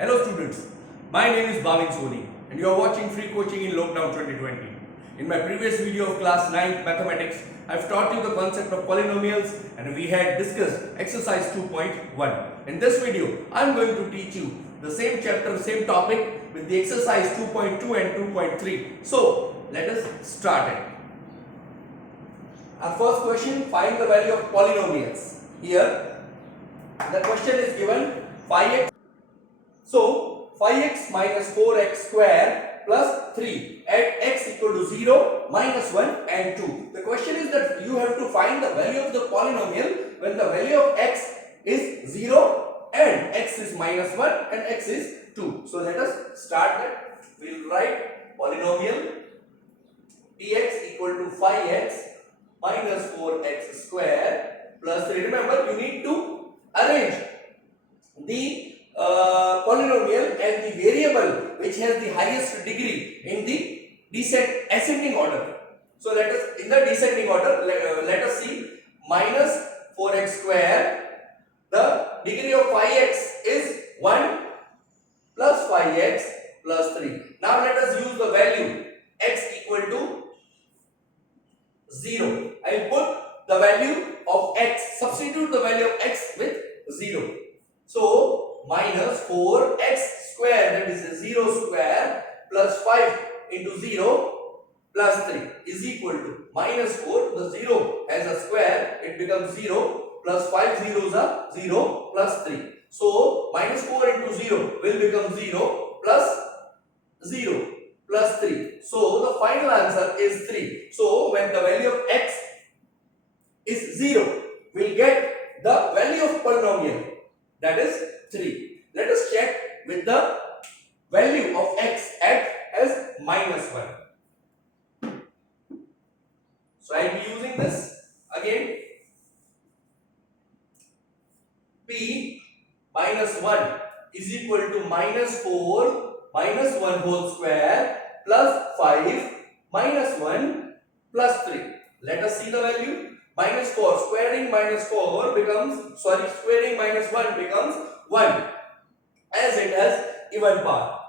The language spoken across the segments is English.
Hello students, my name is Bhavin Soni and you are watching Free Coaching in Lockdown 2020. In my previous video of class 9th mathematics, I have taught you the concept of polynomials and we had discussed exercise 2.1. In this video, I am going to teach you the same chapter, same topic with the exercise 2.2 and 2.3. So, let us start it. Our first question, find the value of polynomials. Here, the question is given 5x. So 5x minus 4x square plus 3 at x equal to 0, minus 1 and 2. The question is that you have to find the value of the polynomial when the value of x is 0 and x is minus 1 and x is 2. So let us start that. We will write polynomial px equal to 5x minus 4x square plus 3. Remember, you need to arrange the polynomial and the variable which has the highest degree in the ascending order. So let us, in the descending order, let us see minus 4x square. The degree of 5x is 1 plus 5x plus 3. Now let us use the value x equal to 0. I put the value of x, substitute the value of x with 0. So minus 4x square, that is 0 square, plus 5 into 0 plus 3 is equal to minus 4. The 0 has a square, it becomes 0, plus 5 zeros are 0 plus 3. So minus 4 into 0 will become 0 plus 0 plus 3. So the final answer is 3. So when the value of x is 0, we will get the value of polynomial, that is 3. Let us check with the value of x at as minus 1. So I will be using this again. P minus 1 is equal to minus 4 minus 1 whole square plus 5 minus 1 plus 3. Let us see the value. Minus 4 squaring minus 4 becomes, squaring minus 1 becomes 1 as it has even part,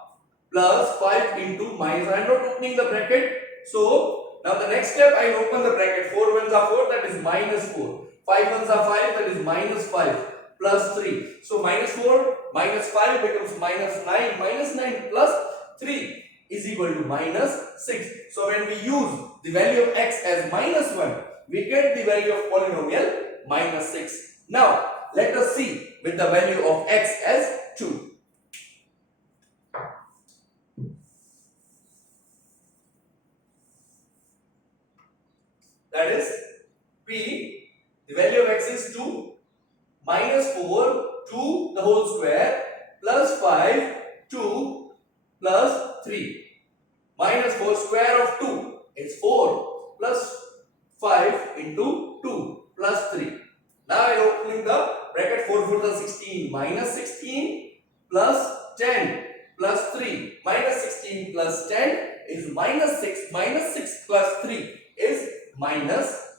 plus 5 into minus, I am not opening the bracket. So now the next step, I open the bracket. 4 ones are 4, that is minus 4. 5 ones are 5, that is minus 5 plus 3. So minus 4 minus 5 becomes minus 9. Minus 9 plus 3 is equal to minus 6. So when we use the value of x as minus 1, we get the value of polynomial minus 6. Now let us see with the value of x as 2. That is P, the value of x is 2, minus 4, 2 the whole square, plus 5, 2, plus 3. Minus 4 square of 2 is 4, plus 5 into 2, plus 3. Now I am opening the bracket. 4 4 is 16, minus 16 plus 10 plus 3. Minus 16 plus 10 is minus 6. Minus 6 plus 3 is minus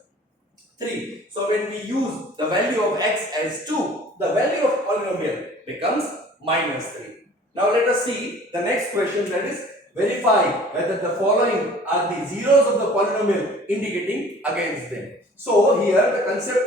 3. So when we use the value of x as 2, the value of polynomial becomes minus 3. Now let us see the next question, that is verify whether the following are the zeros of the polynomial indicating against them. So here the concept,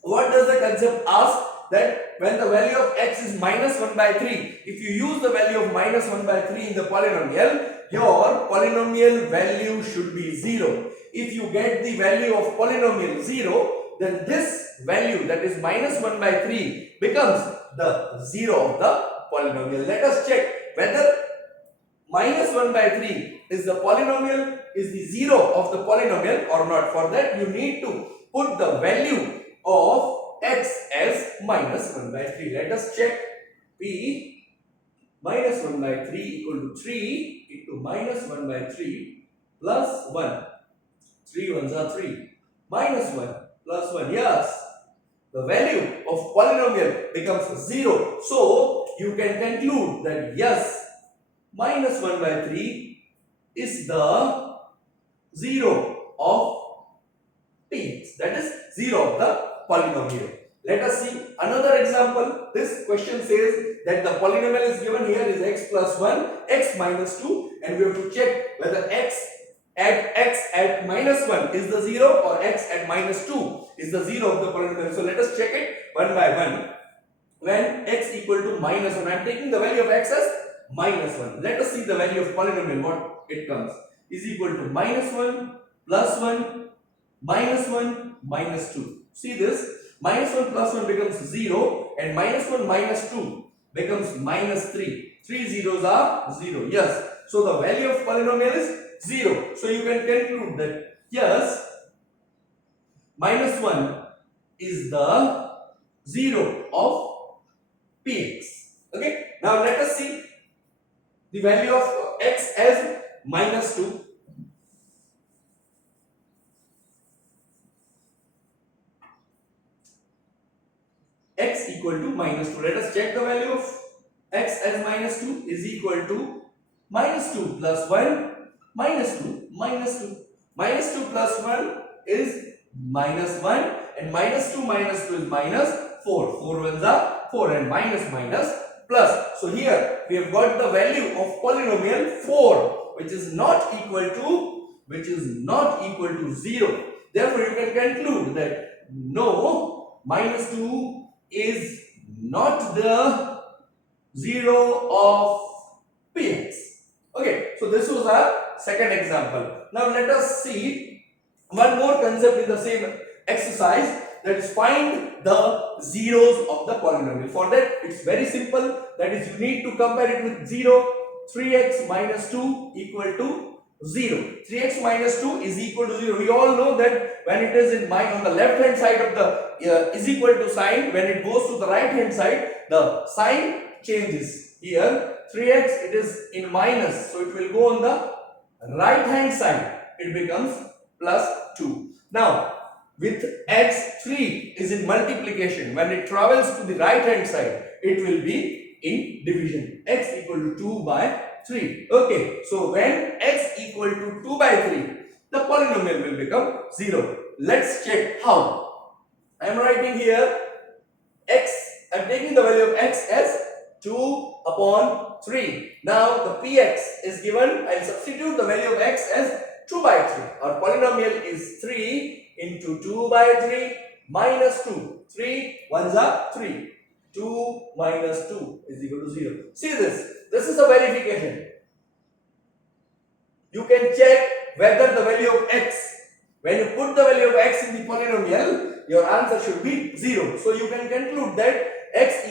what does the concept ask? That when the value of x is minus 1 by 3, if you use the value of minus 1 by 3 in the polynomial, your polynomial value should be 0. If you get the value of polynomial 0, then this value, that is minus 1 by 3, becomes the 0 of the polynomial. Let us check whether minus 1 by 3 is the polynomial, is the 0 of the polynomial or not. For that you need to put the value of x as minus 1 by 3. Let us check. P minus 1 by 3 equal to 3 into minus 1 by 3 plus 1. 3 ones are 3. Minus 1 plus 1. Yes, the value of polynomial becomes 0. So you can conclude that yes, minus 1 by 3 is the 0 of p. That is 0 of the polynomial. Let us see another example. This question says that the polynomial is given here is x plus 1, x minus 2, and we have to check whether x at minus 1 is the 0 or x at minus 2 is the 0 of the polynomial. So let us check it one by one. When x equal to minus 1, I am taking the value of x as minus 1. Let us see the value of polynomial, what it comes. Is equal to minus 1, plus 1, minus 1, minus 2. See this? Minus 1 plus 1 becomes 0 and minus 1 minus 2 becomes minus 3. 3 zeros are 0. Yes. So the value of polynomial is 0. So you can conclude that yes, minus 1 is the 0 of px. Okay. Now let us see the value of x as minus 2. X equal to minus 2. Let us check the value of x as minus 2 is equal to minus 2 plus 1 minus 2 minus 2. Minus 2 plus 1 is minus 1 and minus 2 minus 2 is minus 4. 4 ones are 4 and minus minus plus. So here we have got the value of polynomial 4 which is not equal to 0. Therefore you can conclude that no, minus 2 is not the 0 of px. Okay, so this was our second example. Now let us see one more concept in the same exercise, that is find the zeros of the polynomial. For that it's very simple, that is you need to compare it with 0. 3x minus 2 equal to 0. 3x minus 2 is equal to 0. We all know that when it is on the left hand side of the is equal to sign, when it goes to the right hand side, the sign changes. Here 3x it is in minus, so it will go on the right hand side. It becomes plus 2. Now with x, 3 is in multiplication. When it travels to the right hand side, it will be in division. X equal to 2 by 3. Okay, so when x equal to 2 by 3, the polynomial will become 0. Let's check how. I am writing here x, I am taking the value of x as 2 upon 3. Now the px is given, I will substitute the value of x as 2 by 3. Our polynomial is 3 into 2 by 3 minus 2. 3 ones are 3. 2 minus 2 is equal to 0. See this. This is a verification. You can check whether the value of x, when you put the value of x in the polynomial, your answer should be 0. So you can conclude that x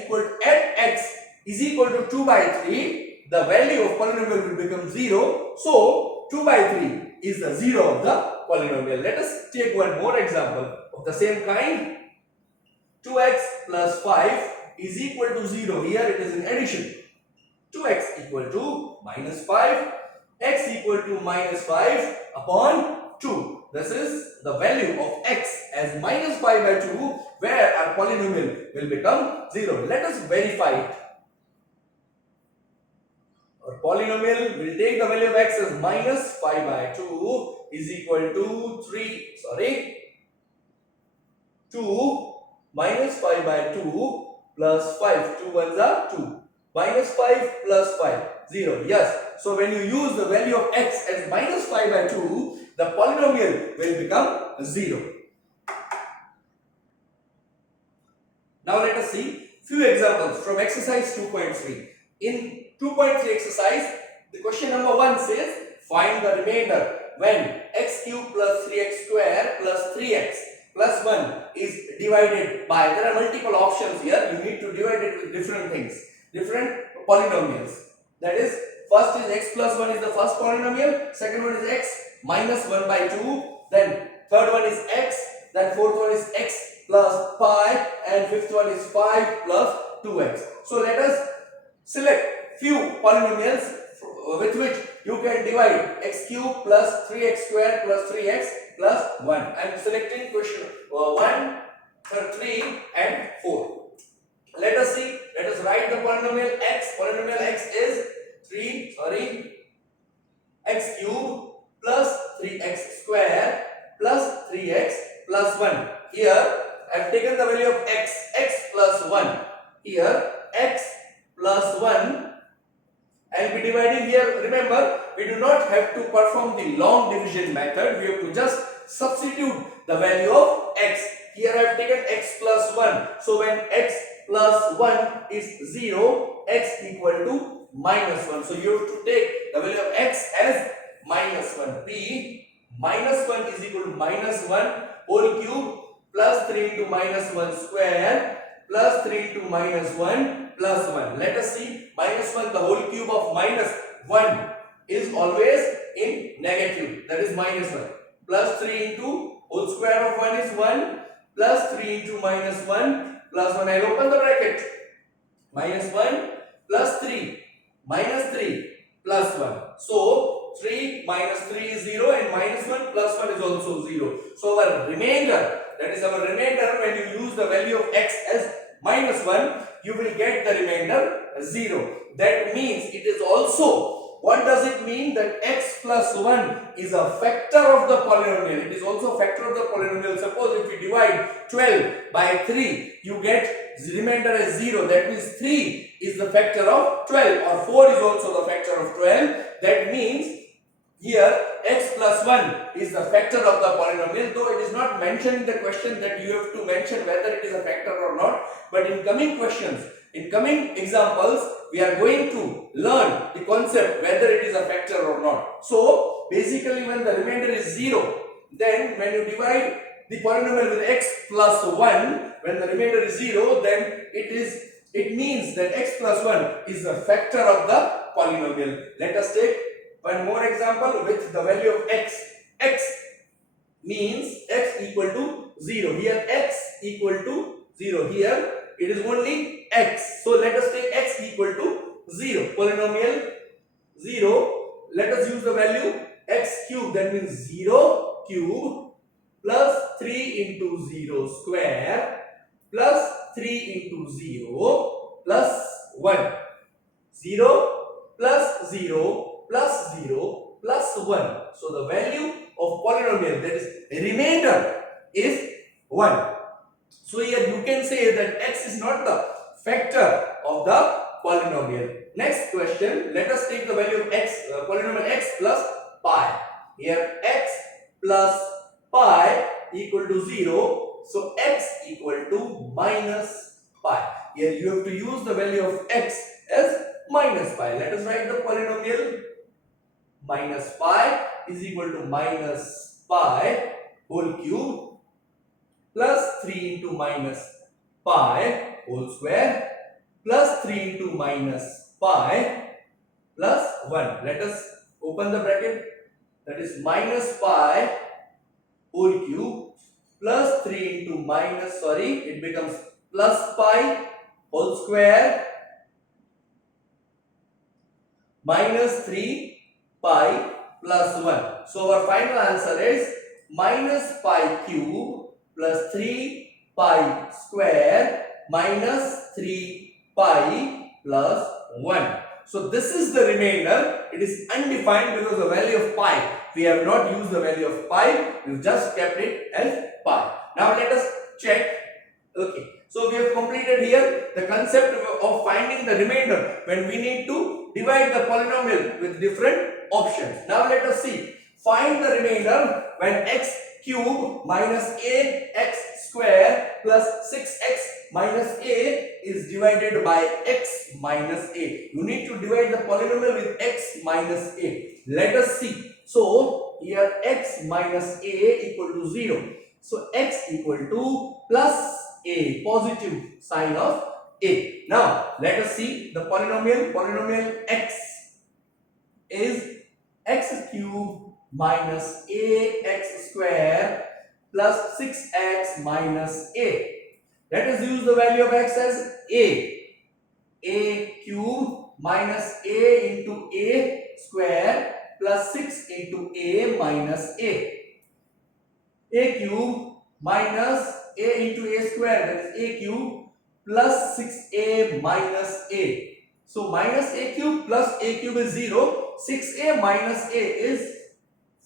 is equal to 2 by 3. The value of polynomial will become 0. So 2 by 3 is the 0 of the polynomial. Let us take one more example of the same kind. 2x plus 5 is equal to 0. Here it is in addition. 2x equal to minus 5, x equal to minus 5 upon 2. This is the value of x as minus 5 by 2, where our polynomial will become 0. Let us verify it. Our polynomial will take the value of x as minus 5 by 2 is equal to 2 minus 5 by 2 plus 5. 2 ones are 2. Minus 5 plus 5, 0. Yes. So when you use the value of x as minus 5 by 2, the polynomial will become 0. Now let us see few examples from exercise 2.3. In 2.3 exercise, the question number 1 says find the remainder when x cube plus 3x square plus 3x plus 1 is divided by, there are multiple options here, you need to divide it with different things, different polynomials. That is, first is x plus 1 is the first polynomial, second one is x minus 1 by 2, then third one is x, then fourth one is x plus pi, and fifth one is 5 plus 2x. So let us select few polynomials with which you can divide x cube plus 3x square plus 3x plus 1. I am selecting question 1, 3 and 4. Let us see, let us write the polynomial x. Polynomial x is x cube plus 3x square plus 3x plus 1. Here I have taken the value of x. x plus 1. Here x plus 1, I'll be dividing here. Remember, we do not have to perform the long division method. We have to just substitute the value of x. Here I have taken x plus 1. So when x plus 1 is 0, x equal to minus 1. So you have to take the value of x as minus 1. P minus 1 is equal to minus 1 whole cube plus 3 into minus 1 square plus 3 into minus 1 plus 1. Let us see, minus 1, the whole cube of minus 1 is always in negative, that is minus 1. Plus 3 into whole square of 1 is 1 plus 3 into minus 1 plus 1. I will open the bracket. Minus 1 plus 3 minus 3 plus 1. So 3 minus 3 is 0 and minus 1 plus 1 is also 0. So our remainder, that is our remainder, when you use the value of x as minus 1, you will get the remainder 0. That means it is also, what does it mean? That x plus 1 is a factor of the polynomial. It is also a factor of the polynomial. Suppose if you divide 12 by 3, you get the remainder as 0. That means 3 is the factor of 12, or 4 is also the factor of 12. That means here x plus 1 is the factor of the polynomial, though it is not mentioned in the question that you have to mention whether it is a factor or not. But in coming questions, in coming examples, we are going to learn the concept whether it is a factor or not. So basically when the remainder is 0, then when you divide the polynomial with x plus 1, when the remainder is 0, then it means that x plus 1 is the factor of the polynomial. Let us take one more example with the value of x. X means x equal to 0. Here x equal to 0. Here it is only x. So let us take x equal to 0. Polynomial 0. Let us use the value x cube. That means 0 cube plus 3 into 0 square plus 3 into 0 plus 1. 0 plus 0 plus 0 plus 1. So the value of polynomial, that is remainder, is 1. So here you can say that x is not the factor of the polynomial. Next question, let us take the value of x, polynomial x plus pi. Here x plus pi equal to 0. So x equal to minus pi. Here you have to use the value of x as minus pi. Let us write the polynomial. Minus pi is equal to minus pi whole cube plus 3 into minus pi whole square plus 3 into minus pi plus 1. Let us open the bracket. That is minus pi whole cube plus 3 into minus, it becomes plus pi whole square minus 3 pi plus 1. So our final answer is minus pi cube plus 3 pi square minus 3 pi plus 1. So this is the remainder. It is undefined because the value of pi, we have not used the value of pi, we have just kept it as pi. Now let us check. Okay, so we have completed here the concept of finding the remainder when we need to divide the polynomial with different options. Now let us see. Find the remainder when x cube minus ax square plus 6x minus a is divided by x minus a. You need to divide the polynomial with x minus a. Let us see. So here x minus a equal to 0. So x equal to plus a, positive sign of a. Now let us see the polynomial. Polynomial x is x cube minus ax square plus 6x minus a. Let us use the value of x as a. A cube minus a into a square plus 6 into a minus a. A cube minus a into a square, that is a cube plus 6a minus a. So minus a cube plus a cube is 0. 6a minus a is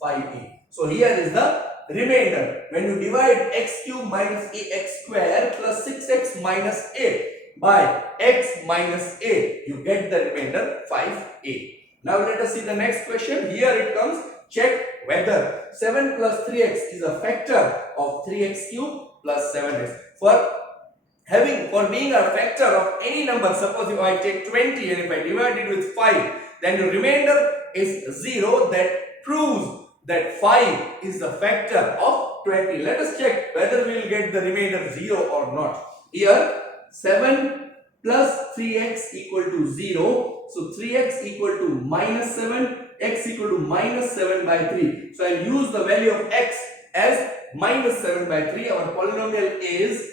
5a. So here is the remainder. When you divide x cube minus ax square plus 6x minus a by x minus a, you get the remainder 5a. Now let us see the next question. Here it comes. Check whether 7 plus 3x is a factor of 3x cube plus 7x. For being a factor of any number, suppose if I take 20 and if I divide it with 5, then the remainder is 0. That proves that 5 is the factor of 20. Let us check whether we will get the remainder 0 or not. Here 7 plus 3x equal to 0. So 3x equal to minus 7, x equal to minus 7 by 3. So I will use the value of x as minus 7 by 3. Our polynomial is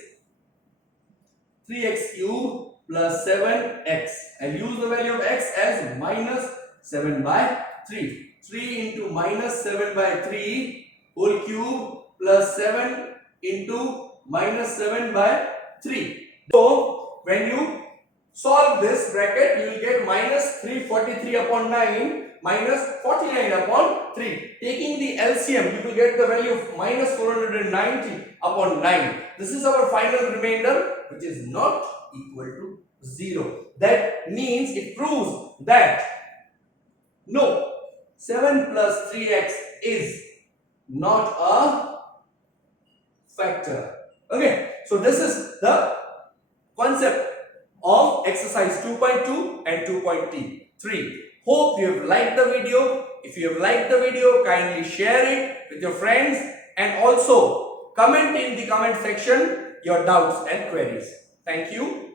3x cube plus 7x. I'll use the value of x as minus 7 by 3. 3 into minus 7 by 3 whole cube plus 7 into minus 7 by 3. So, when you solve this bracket, you will get minus 343 upon 9 minus 49 upon 3. Taking the LCM, you will get the value of minus 490 upon 9. This is our final remainder, which is not equal to 0. That means it proves that no, 7 plus 3x is not a factor. Okay, so this is the concept of exercise 2.2 and 2.3. Hope you have liked the video. If you have liked the video, kindly share it with your friends and also comment in the comment section your doubts and queries. Thank you.